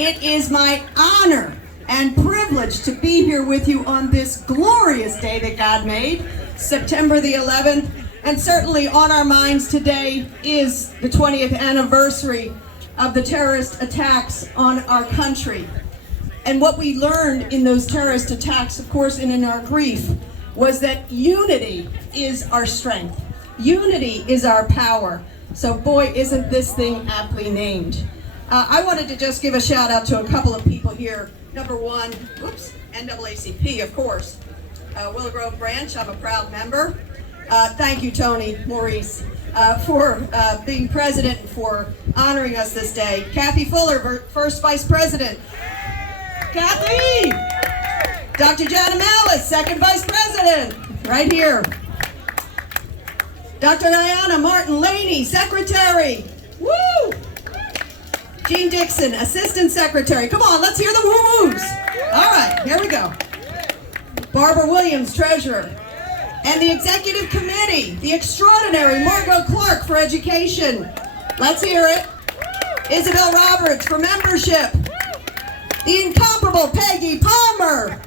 It is my honor and privilege to be here with you on this glorious day that God made, September the 11th. And certainly on our minds today is the 20th anniversary of the terrorist attacks on our country. And what we learned in those terrorist attacks, of course, and in our grief, was that unity is our strength. Unity is our power. So boy, isn't this thing aptly named. I wanted to just give a shout out to a couple of people here. Number one, NAACP, of course. Willow Grove Branch, I'm a proud member. Thank you, Tony, Maurice, for being president and for honoring us this day. Kathy Fuller, first vice president. Kathy! Dr. Jana Malice, second vice president, right here. Dr. Diana Martin Laney, secretary. Woo! Jean Dixon, assistant secretary. Come on, let's hear the woo-woos. All right, here we go. Barbara Williams, treasurer. And the executive committee, the extraordinary Margot Clark for education. Let's hear it. Isabel Roberts for membership. The incomparable Peggy Palmer.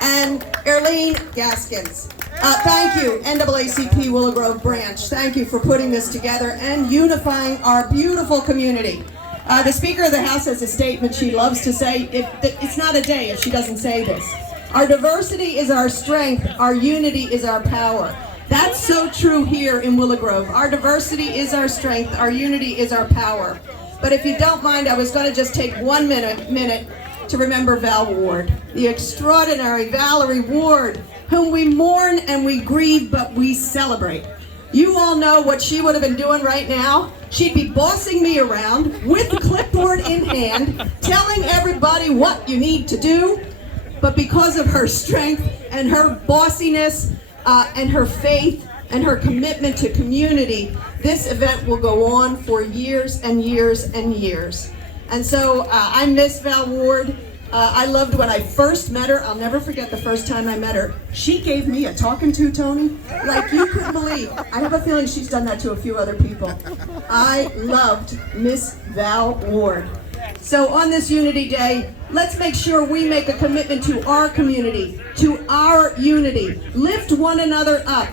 And Erlene Gaskins. Thank you, NAACP Willow Grove Branch. Thank you for putting this together and unifying our beautiful community. The Speaker of the House has a statement she loves to say. It's not a day if she doesn't say this. Our diversity is our strength. Our unity is our power. That's so true here in Willow Grove. Our diversity is our strength. Our unity is our power. But if you don't mind, I was going to just take 1 minute to remember Val Ward, the extraordinary Valerie Ward, whom we mourn and we grieve, but we celebrate. You all know what she would have been doing right now. She'd be bossing me around with the clipboard in hand, telling everybody what you need to do. But because of her strength and her bossiness and her faith and her commitment to community, this event will go on for years and years and years. And so I miss Val Ward. I loved when I first met her. I'll never forget the first time I met her. She gave me a talking to, Tony, like you couldn't believe. I have a feeling she's done that to a few other people. I loved Miss Val Ward. So on this Unity Day, let's make sure we make a commitment to our community, to our unity. Lift one another up.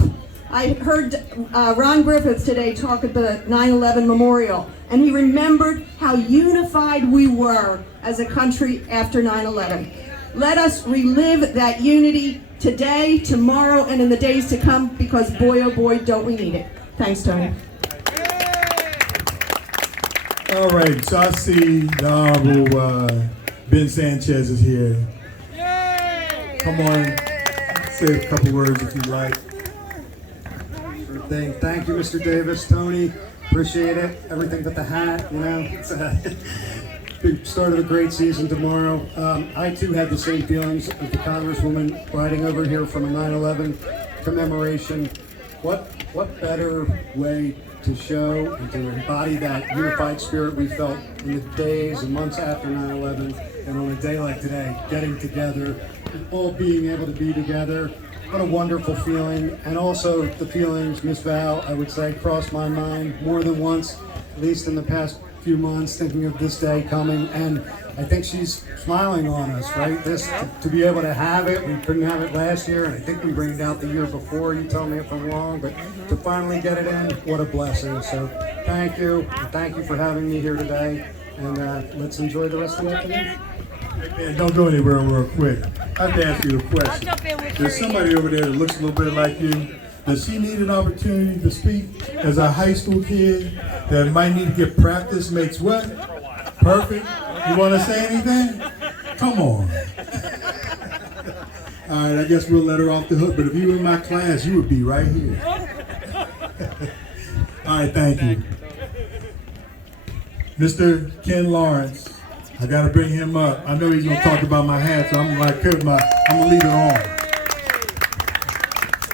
I heard Ron Griffiths today talk at the 9/11 memorial, and he remembered how unified we were as a country after 9/11. Let us relive that unity today, tomorrow, and in the days to come, because boy, oh boy, don't we need it. Thanks, Tony. All right, so I see the Honorable Ben Sanchez is here. Come on, say a couple words if you'd like. Sure thing. Thank you, Mr. Davis, Tony. Appreciate it. Everything but the hat, you know. It's the start of a great season tomorrow. I too had the same feelings as the Congresswoman riding over here from a 9/11 commemoration. What better way to show and to embody that unified spirit we felt in the days and months after 9/11, and on a day like today, getting together, all being able to be together. What a wonderful feeling. And also the feelings, Miss Val, I would say, crossed my mind more than once, at least in the past few months, thinking of this day coming. And I think she's smiling on us, right? This to be able to have it. We couldn't have it last year, and I think we bring it out the year before. You tell me if I'm wrong, but to finally get it in, what a blessing. So thank you. And thank you for having me here today. And let's enjoy the rest of the afternoon. Hey man, don't go anywhere real quick. I have to ask you a question. There's somebody over there that looks a little bit like you. Does she need an opportunity to speak as a high school kid that might need to get practice makes what? Perfect. You want to say anything? Come on. All right, I guess we'll let her off the hook, but if you were in my class, you would be right here. All right, thank you. Mr. Ken Lawrence, I got to bring him up. I know he's going to talk about my hat, so I'm going to leave it on.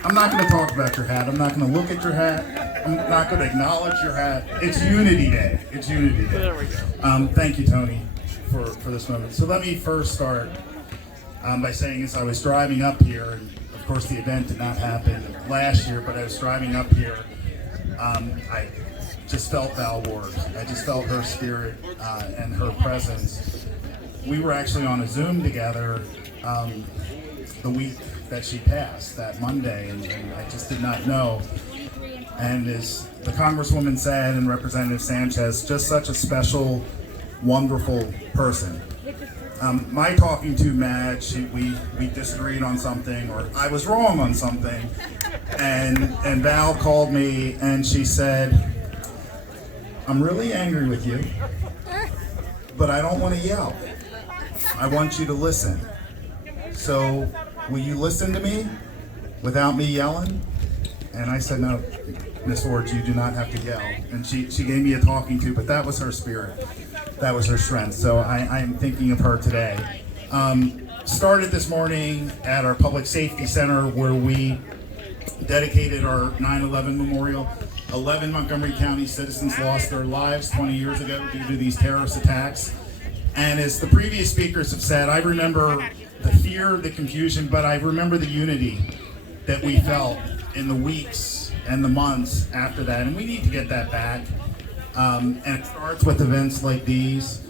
I'm not going to talk about your hat. I'm not going to look at your hat. I'm not going to acknowledge your hat. It's Unity Day. It's Unity Day. There we go. Thank you, Tony, for this moment. So let me first start by saying as I was driving up here, and of course the event did not happen last year, but I was driving up here, I just felt Val Ward. I just felt her spirit and her presence. We were actually on a Zoom together the week that she passed, that Monday, and I just did not know. And as the Congresswoman said, and Representative Sanchez, just such a special, wonderful person. My talking to Mad, we disagreed on something, or I was wrong on something, and Val called me and she said, I'm really angry with you, but I don't want to yell. I want you to listen. So will you listen to me without me yelling? And I said, no, Miss Ward, you do not have to yell. And she gave me a talking to, but that was her spirit. That was her strength. So I am thinking of her today. Started this morning at our Public Safety Center where we dedicated our 9/11 memorial. 11 Montgomery County citizens lost their lives 20 years ago due to these terrorist attacks. And as the previous speakers have said, I remember the fear, the confusion, but I remember the unity that we felt in the weeks and the months after that. And we need to get that back. And it starts with events like these.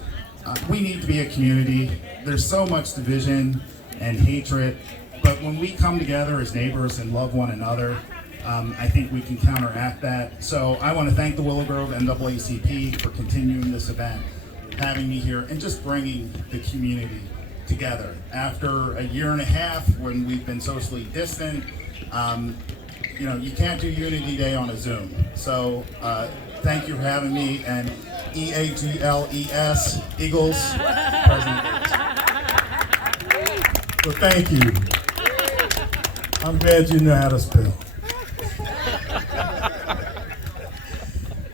We need to be a community. There's so much division and hatred, but when we come together as neighbors and love one another, I think we can counteract that. So I want to thank the Willow Grove NAACP for continuing this event, having me here, and just bringing the community together. After a year and a half when we've been socially distant, you know, you can't do Unity Day on a Zoom. So thank you for having me, and EAGLES, Eagles, President Davis. Well, thank you. I'm glad you know how to spell.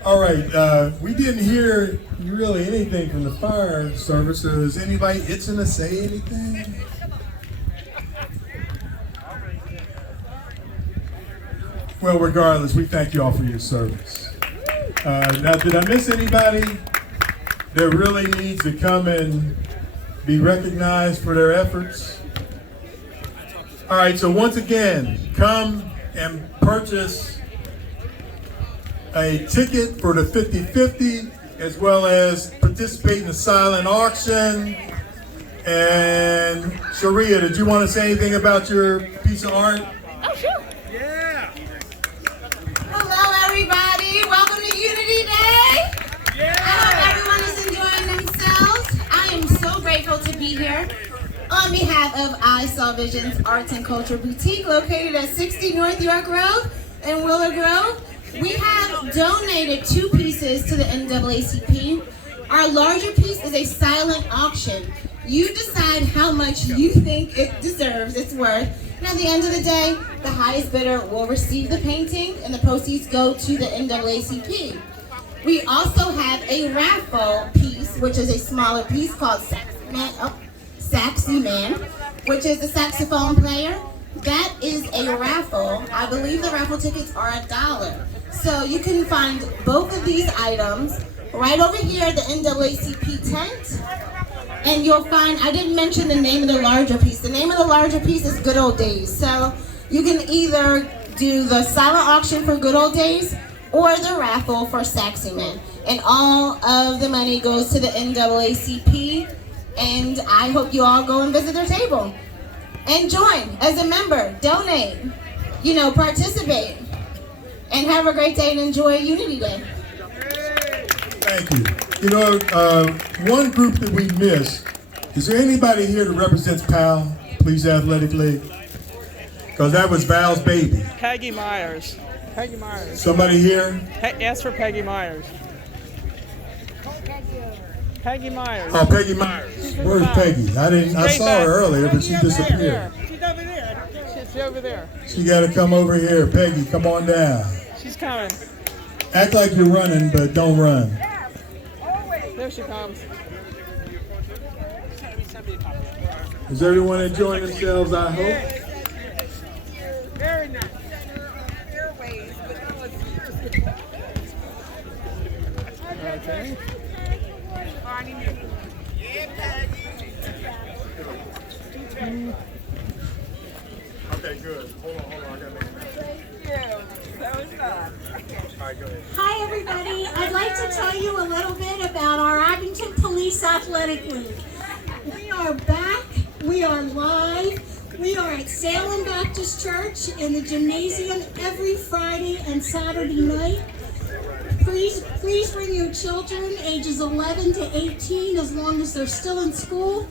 All right, we didn't hear really anything from the fire service. So is anybody itching to say anything? Well, regardless, we thank you all for your service. Now, did I miss anybody that really needs to come and be recognized for their efforts? All right, so once again, come and purchase a ticket for the 50-50, as well as participate in the silent auction. And Sharia, did you want to say anything about your piece of art? Oh, sure. Yeah. Hello, everybody. Welcome to Unity Day. Yeah. I hope everyone is enjoying themselves. I am so grateful to be here. On behalf of I Saw Vision's Arts and Culture Boutique, located at 60 North York Road in Willow Grove, we have donated 2 pieces to the NAACP. Our larger piece is a silent auction. You decide how much you think it deserves, it's worth. And at the end of the day, the highest bidder will receive the painting and the proceeds go to the NAACP. We also have a raffle piece, which is a smaller piece called Saxy Man, which is the saxophone player. That is a raffle. I believe the raffle tickets are $1. So you can find both of these items right over here at the NAACP tent. And you'll find, I didn't mention the name of the larger piece. The name of the larger piece is Good Old Days. So you can either do the silent auction for Good Old Days or the raffle for Saxy Man. And all of the money goes to the NAACP. And I hope you all go and visit their table. And join as a member, donate, participate. And have a great day and enjoy Unity Day. Thank you. One group that we missed, is there anybody here that represents PAL, Police Athletic League? Because that was Val's baby. Peggy Myers. Peggy Myers. Somebody here? Ask for Peggy Myers. Peggy Myers. Oh, Peggy Myers. Where's Peggy? I saw her earlier, but she disappeared. She's over there. She's over there. She got to come over here. Peggy, come on down. She's coming. Act like you're running, but don't run. There she comes. Is everyone enjoying themselves, I hope? Very nice. Okay. Okay, good. Hold on. I got to make Thank you. That was fun. All right, Hi everybody, I'd like to tell you a little bit about our Abington Police Athletic League. We are back, we are live, we are at Salem Baptist Church in the gymnasium every Friday and Saturday night. Please bring your children ages 11 to 18 as long as they're still in school,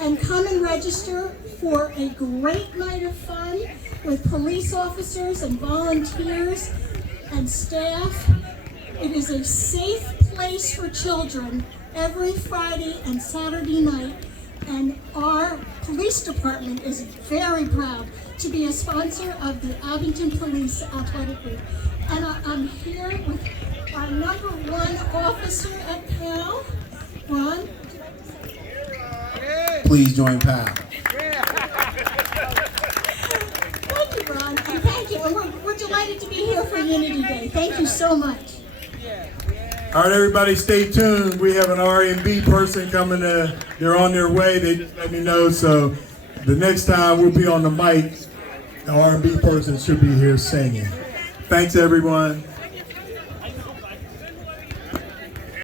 and come and register for a great night of fun with police officers and volunteers and staff. It is a safe place for children every Friday and Saturday night, and our police department is very proud to be a sponsor of the Abington Police Athletic League. And I'm here with our #1 officer at PAL, Ron. Please join PAL. Thank you, Ron, and thank you. And we're delighted to be here for Unity Day. Thank you so much. All right, everybody, stay tuned. We have an R&B person coming. They're on their way. They just let me know. So the next time we'll be on the mic, the R&B person should be here singing. Thanks, everyone.